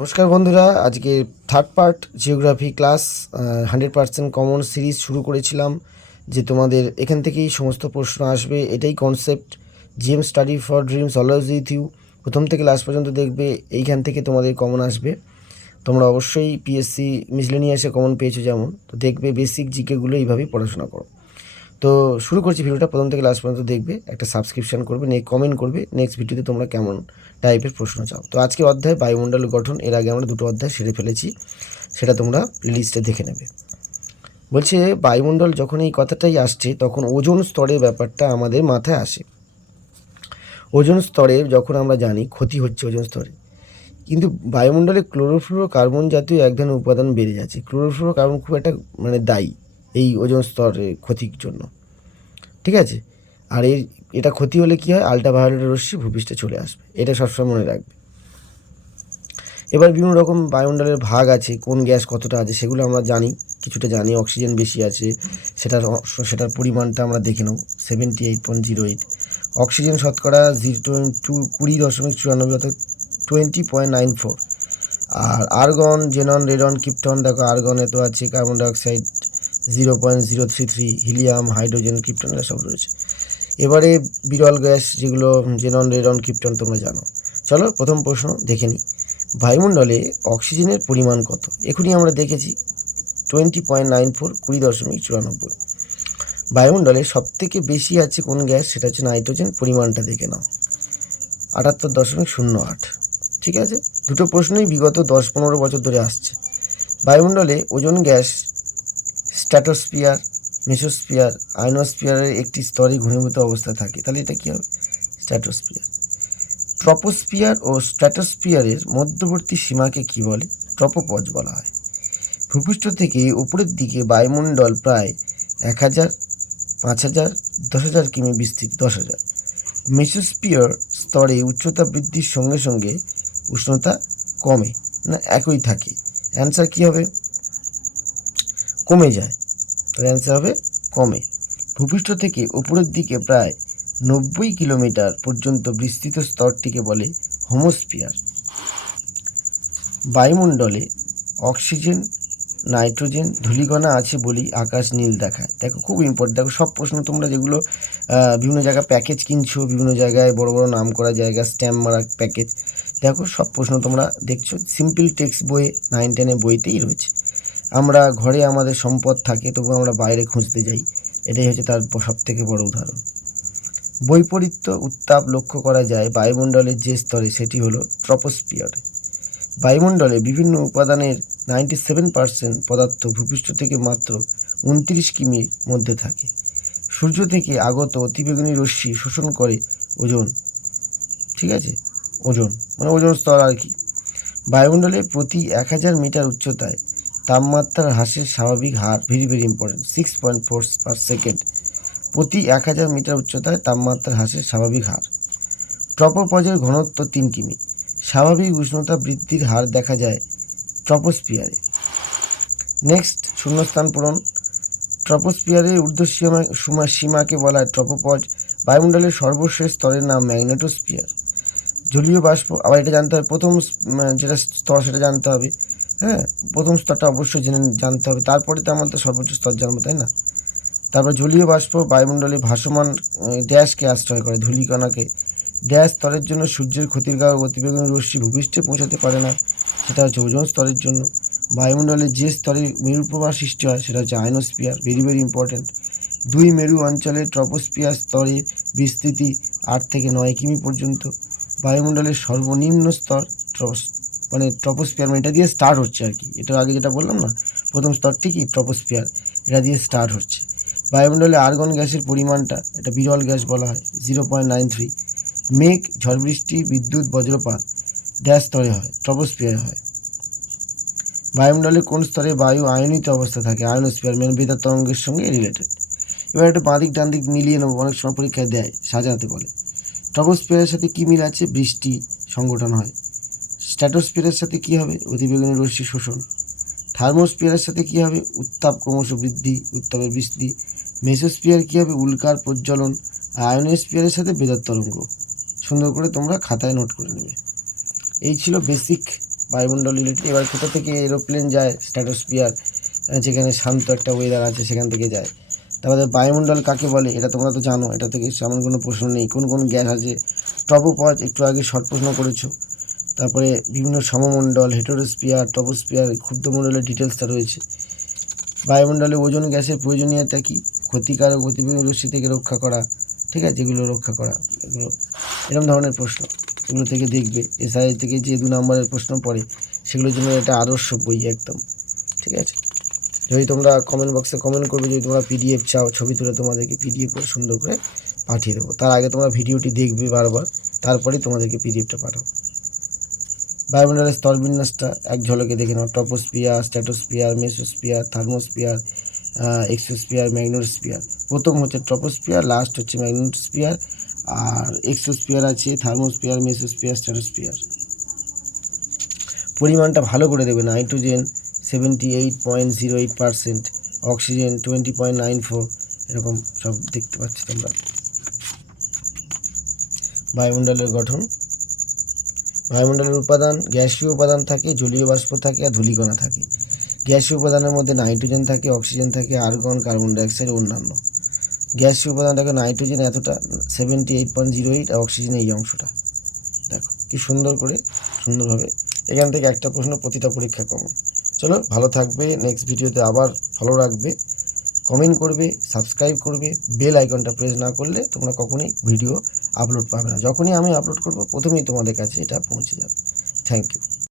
নমস্কার বন্ধুরা, আজকে third part geography class hundred percent common series শুরু করেছিলাম, যে তোমাদের এখান থেকেই সমস্ত প্রশ্ন আসবে। এটাই concept G M study for dreams always with you প্রথম থেকে লাস্ট পর্যন্ত দেখবে, এইখান থেকে তোমাদের কমন আসবে। তোমরা অবশ্যই পিএসসি মিসলেনিয়াসে কমন পেয়েছ যেমন। তো দেখবে বেসিক জিকেগুলো এইভাবেই পড়াশোনা করো। তো শুরু করছি ভিডিওটা, প্রথম থেকে লাস্ট পর্যন্ত দেখবে, একটা সাবস্ক্রিপশন করবে নে কমেন্ট করবে নেক্সট ভিডিওতে তোমরা কেমন টাইপের প্রশ্ন চাও। তো আজকে অধ্যায় বায়ুমণ্ডল গঠন, এর আগে আমরা দুটো অধ্যায় সেরে ফেলেছি, সেটা তোমরা লিস্টে দেখে নেবে। বলছে, বায়ুমণ্ডল যখন এই কথাটাই আসছে, তখন ওজন স্তরের ব্যাপারটা আমাদের মাথায় আসে। ওজন স্তরে যখন আমরা জানি, ক্ষতি হচ্ছে ওজন স্তরে। কিন্তু বায়ুমণ্ডলে ক্লোরোফ্লোরো কার্বন জাতীয় এক ধরনের উপাদান বেড়ে যাচ্ছে। ক্লোরোফ্লোরো কার্বন খুব একটা মানে দায়ী এই ওজন স্তরে ক্ষতির জন্য। ঠিক আছে? আর এর এটা ক্ষতি হলে কী হয়? আলট্রাভায়োলেট রশ্মি ভূপৃষ্ঠে চলে আসবে। এটা সবসময় মনে রাখবে। এবার বিভিন্ন রকম বায়ুমণ্ডলের ভাগ আছে, কোন গ্যাস কতটা আছে সেগুলো আমরা জানি, কিছুটা জানি, অক্সিজেন বেশি আছে, সেটার সেটার পরিমাণটা আমরা দেখে নেব। Seventy eight point zero eight oxygen শতকরা জিরো টু কুড়ি দশমিক চুরানব্বই অর্থাৎ টোয়েন্টি পয়েন্ট নাইন ফোর আর আর্গন জেনন রেডন কিপটন দেখো আর্গন এত আছে carbon dioxide zero point zero three three, helium, hydrogen, krypton সব রয়েছে। এবারে বিরল গ্যাস যেগুলো, জেনন রেডন ক্রিপ্টন, তোমরা জানো। চলো প্রথম প্রশ্ন দেখে নিই। বায়ুমণ্ডলে অক্সিজেনের পরিমাণ কত? এখনই আমরা দেখেছি টোয়েন্টি পয়েন্ট নাইন ফোর, কুড়ি দশমিক চুরানব্বই। বায়ুমণ্ডলে সবথেকে বেশি আছে কোন গ্যাস? সেটা হচ্ছে নাইট্রোজেন, পরিমাণটা দেখে নাও। আটাত্তর দশমিক শূন্য আট, ঠিক আছে? দুটো প্রশ্নই বিগত দশ পনেরো বছর ধরে আসছে। বায়ুমণ্ডলে ওজন গ্যাস স্ট্যাটোস্পিয়ার মেসোস্পিয়ার আইনোস্পিয়ারের একটি স্তরে ঘনীভূত অবস্থায় থাকে। তাহলে এটা কী হবে? স্ট্র্যাটোস্পিয়ার ট্রপোস্পিয়ার ও স্ট্র্যাটোস্পিয়ারের মধ্যবর্তী সীমাকে কি বলে? ট্রপোপজ বলা হয়। ভূপৃষ্ঠ থেকে উপরের দিকে বায়ুমণ্ডল প্রায় এক হাজার, পাঁচ হাজার, দশ হাজার কিমি বিস্তৃত, দশ হাজার। মেসোস্পিয়ার স্তরে উচ্চতা বৃদ্ধির সঙ্গে সঙ্গে উষ্ণতা কমে, না একই থাকে। অ্যান্সার কী হবে? কমে যায়। তাহলে অ্যান্সার হবে কমে। ভূপৃষ্ঠ থেকে উপরের দিকে প্রায় নব্বই কিলোমিটার পর্যন্ত বিস্তৃত স্তরটিকে বলে হোমোস্পিয়ার বায়ুমণ্ডলে অক্সিজেন, নাইট্রোজেন, ধূলিকণা আছে বলেই আকাশ নীল দেখায়। দেখো, খুব ইম্পর্টেন্ট দেখো, সব প্রশ্ন তোমরা যেগুলো বিভিন্ন জায়গায় প্যাকেজ কিনছো, বিভিন্ন জায়গায় বড় বড় নাম করা জায়গা স্ট্যাম্প মারা প্যাকেজ দেখো, সব প্রশ্ন তোমরা দেখছ। সিম্পল টেক্সট বইয়ে নাইন টেনের বইতেই রয়েছে। আমরা ঘরে আমাদের সম্পদ থাকে, তবু আমরা বাইরে খুঁজতে যাই। এটাই হচ্ছে তার সব থেকে বড় উদাহরণ। বৈপরীত্য উত্তাপ লক্ষ্য করা যায় বায়ুমণ্ডলের যে স্তরে, সেটি হলো ট্রপোস্পিয়ারে বায়ুমণ্ডলে বিভিন্ন উপাদানের নাইনটি সেভেন পার্সেন্ট পদার্থ ভূপৃষ্ঠ থেকে মাত্র উনত্রিশ কিমির মধ্যে থাকে। সূর্য থেকে আগত অতিবেগুনি রশ্মি শোষণ করে ওজন, ঠিক আছে? ওজন মানে ওজন স্তর আর কি। বায়ুমণ্ডলে প্রতি এক হাজার মিটার উচ্চতায় তাপমাত্রার হ্রাসের স্বাভাবিক হার very very important six point four per second প্রতি এক হাজার মিটার উচ্চতায় তাপমাত্রার হ্রাসের স্বাভাবিক হার। ট্রপোপজের ঘনত্ব তিন কিমি। স্বাভাবিক উষ্ণতা বৃদ্ধির হার দেখা যায় ট্রপোস্পিয়ারে নেক্সট শূন্যস্থান পূরণ। ট্রপোস্পিয়ারের ঊর্ধ্বসীমা, সীমা, সীমাকে বলা হয় ট্রপোপজ। বায়ুমণ্ডলের সর্বশেষ স্তরের নাম ম্যাগনেটোস্পিয়ার জলীয় বাষ্প, আবার এটা জানতে হবে, প্রথম যেটা স্তর, সেটা জানতে হবে। হ্যাঁ প্রথম স্তরটা অবশ্যই জেনে জানতে হবে। তারপরে তো আমাদের সর্বোচ্চ স্তর জানব, তাই না? তারপর জলীয় বাষ্প বায়ুমণ্ডলে ভাসমান ড্যাশকে আশ্রয় করে ধূলিকণাকে। ড্যাশ স্তরের জন্য সূর্যের ক্ষতির কারক অতিবেগুনি রশ্মি ভূপৃষ্ঠে পৌঁছাতে পারে না, সেটা হচ্ছে ওজন স্তরের জন্য। বায়ুমণ্ডলে যে স্তরে মেরু প্রবাহ সৃষ্টি হয়, সেটা হচ্ছে আইনোস্পিয়ার ভেরি ভেরি ইম্পর্ট্যান্ট দুই মেরু অঞ্চলে ট্রপোস্পিয়ার স্তরের বিস্তৃতি আট থেকে নয় কিমি পর্যন্ত। বায়ুমণ্ডলের সর্বনিম্ন স্তর মানে ট্রপোস্পিয়ার মানে এটা দিয়ে স্টার্ট হচ্ছে আর কি। এটা আগে যেটা বললাম না, প্রথম স্তরটি কি? ট্রপোস্পিয়ার এটা দিয়ে স্টার্ট হচ্ছে। বায়ুমণ্ডলে আর্গন গ্যাসের পরিমাণটা, এটা বিরল গ্যাস বলা হয় জিরো পয়েন্ট নাইন থ্রি মেঘ, ঝড় বৃষ্টি, বিদ্যুৎ, বজ্রপাত ড্যাশ স্তরে হয় ট্রপোস্পিয়ারে হয়। বায়ুমণ্ডলে কোন স্তরে বায়ু আয়নিত অবস্থা থাকে? আয়নোস্পিয়ার মেন বেতার তরঙ্গের সঙ্গে রিলেটেড এবার একটা বাঁদিক ডান দিক মিলিয়ে নেব, অনেক সময় পরীক্ষায় দেয়, সাজাতে বলে। ট্রপোস্পিয়ারের সাথে কী মিল আছে? বৃষ্টি সংগঠন হয়। স্ট্র্যাটোস্পিয়ারের সাথে কী হবে? অতিবেগুনি রশ্মি শোষণ। থার্মোস্পিয়ারের সাথে কী হবে? উত্তাপ ক্রমশ বৃদ্ধি, উত্তাপের বৃদ্ধি মেসোস্পিয়ার কী হবে? উল্কার প্রজ্বলন। আয়নোস্পিয়ারের সাথে বেদার তরঙ্গ। সুন্দর করে তোমরা খাতায় নোট করে নেবে। এই ছিল বেসিক বায়ুমণ্ডল রিলেটেড এবার কোথা থেকে এরোপ্লেন যায়? স্ট্র্যাটোস্পিয়ার যেখানে শান্ত একটা ওয়েদার আছে, সেখান থেকে যায়। তারপরে বায়ুমণ্ডল কাকে বলে? এটা তোমরা তো জানো। এটা থেকে এমন কোনো প্রশ্ন নেই। কোন কোন গ্যাস আছে? টপ টপোপজ, একটু আগে শর্ট প্রশ্ন করেছ। তারপরে বিভিন্ন সমমণ্ডল হেটেরোস্পিয়ার টপোস্পিয়ার ক্ষুদ্রমণ্ডলের ডিটেলসটা রয়েছে। বায়ুমণ্ডলে ওজন, গ্যাসের প্রয়োজনীয়তা কী? ক্ষতিকারক গতিবেগ রশ্মি থেকে রক্ষা করা, ঠিক আছে? এগুলো রক্ষা করা, এগুলো এরকম ধরনের প্রশ্ন। এগুলো থেকে দেখবে এসআই থেকে যে দু নম্বরের প্রশ্ন পড়ে, সেগুলোর জন্য এটা আদর্শ বই একদম, ঠিক আছে? যদি তোমরা কমেন্ট বক্সে কমেন্ট করবে, যদি তোমরা পিডিএফ চাও, ছবি তুলে তোমাদেরকে পিডিএফ করে সুন্দর করে পাঠিয়ে দেবো। তার আগে তোমরা ভিডিওটি দেখবে বারবার, তারপরেই তোমাদেরকে পিডিএফটা পাঠাবো। বায়ুমণ্ডলের স্তরবিন্যাসটা এক ঝলকে দেখে নাও। Troposphere stratosphere mesosphere thermosphere exosphere magnetosphere প্রথম হচ্ছে ট্রপোস্পিয়ার লাস্ট হচ্ছে ম্যাগনোস্পিয়ার আর এক্সোস্পিয়ার আছে থার্মোস্পিয়ার মেসোস্পিয়ার স্ট্যাটোস্পিয়ার পরিমাণটা ভালো করে দেবে nitrogen seventy eight point zero eight percent oxygen twenty point nine four এরকম সব দেখতে পাচ্ছি তোমরা। বায়ুমণ্ডলের গঠন। বায়ুমণ্ডলের উপাদান, গ্যাসীয় উপাদান থাকে, জলীয় বাষ্প থাকে আর ধূলিকণা থাকে। গ্যাসীয় উপাদানের মধ্যে নাইট্রোজেন থাকে, অক্সিজেন থাকে, আর্গন, কার্বন ডাইঅক্সাইড অন্যান্য। গ্যাসীয় উপাদান থাকে নাইট্রোজেন এতটা seventy eight point zero eight আর অক্সিজেন এই অংশটা। দেখো, কি সুন্দর করে, সুন্দরভাবে এখান থেকে একটা প্রশ্ন প্রতিটা পরীক্ষা কমন। চলো, ভালো থাকবে নেক্সট ভিডিওতে আবার ফলো রাখবে কমেন্ট করবে সাবস্ক্রাইব করবে বেল আইকনটা প্রেস না করলে তোমরা কখনোই ভিডিও আপলোড পাবে না। যখনই আমি আপলোড করব, প্রথমেই তোমাদের কাছে এটা পৌঁছে যাবে। Thank you